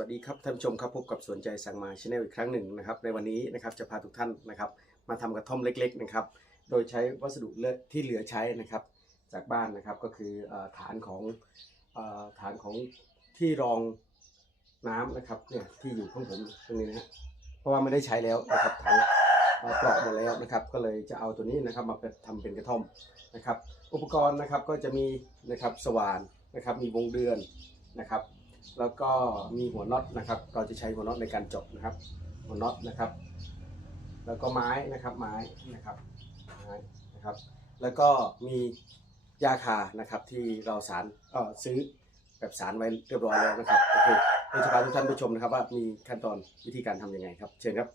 วัสดีครับท่านผู้ชมครับพบกับสวนใจสั่งมาชาแนลอีกครั้งหนึ่งนะครับในวันนี้นะครับจะพาทุกท่านนะครับมาทำกระท่อมเล็กๆนะครับโดยใช้วัสดุเลอที่เหลือใช้นะครับจากบ้านนะครับก็คืออฐานของอฐานของที่รองน้ำนะครับเนี่ยที่อยู่ข้างผมตรงนี้นะฮะเพราะว่าไม่ได้ใช้แล้วนะครับถังเอ่อเปราหมดแล้วนะครับก็เลยจะเอาตัวนี้นะครับมาเป็นทำเป็นกระท่อมนะครับอุปกรณ์นะครับก็จะมีนะครับสว่านนะครับมีวงเดือนนะครับ แล้วก็มีหัวน็อตนะครับ เราจะใช้หัวน็อตในการจบนะครับ หัวน็อตนะครับ แล้วก็ไม้นะครับไม้นะครับไม้นะครับ แล้วก็มียาคานะครับที่เราสารเอ่อซื้อแบบสารไว้เรียบร้อยแล้วนะครับโอเคเดี๋ยวจะพาทุกท่านผู้ชมนะครับ ว่ามีขั้นตอนวิธีการทำยังไงครับ เชิญครับ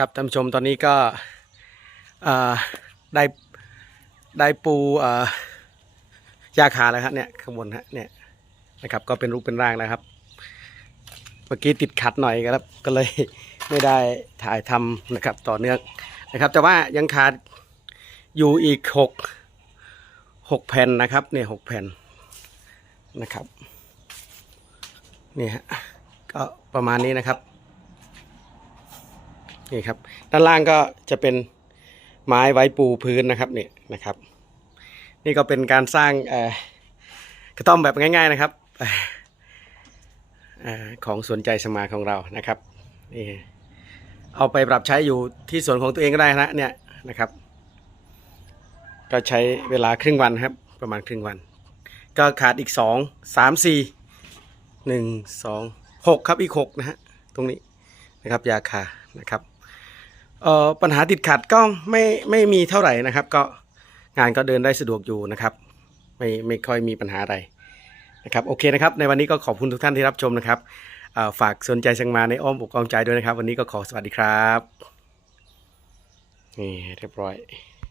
ครับท่านผู้ชมตอนนี้ก็ได้ได้ปูยาคาแล้วครับเนี่ยข้างบนฮะเนี่ยนะครับก็เป็นรูปเป็นร่างแล้วครับ เมื่อกี้ติดขัดหน่อยครับ ก็เลยไม่ได้ถ่ายทำนะครับต่อเนื่องนะครับ แต่ว่ายังขาดอยู่อีกหกหกแผ่นนะครับเนี่ยหกแผ่นนะครับนี่ฮะก็ประมาณนี้นะครับ นี่ครับ ด้านล่างก็จะเป็นไม้ไว้ปูพื้นนะครับนี่นะครับ นี่ก็เป็นการสร้างกระท่อมแบบง่าย ๆนะครับออของสวนใจสมาของเรานะครับนี่เอาไปปรับใช้อยู่ที่สวนของตัวเองก็ได้นะเนี่ยนะครับ ก็ใช้เวลาครึ่งวันครับ ประมาณครึ่งวัน ก็ขาดอีกสองสามสี่หนึ่งสองหกครับอีกหกนะฮะตรงนี้นะครับยาคานะครับ เอ่อปัญหาติดขัดก็ไม่ไม่มีเท่าไหร่นะครับ ก็งานก็เดินได้สะดวกอยู่นะครับ ไม่ไม่ค่อยมีปัญหาอะไรนะครับโอเคนะครับ ในวันนี้ก็ขอบคุณทุกท่านที่รับชมนะครับฝากสนใจสังมาในอ้อมอกกอมใจด้วยนะครับ วันนี้ก็ขอสวัสดีครับนี่เรียบร้อย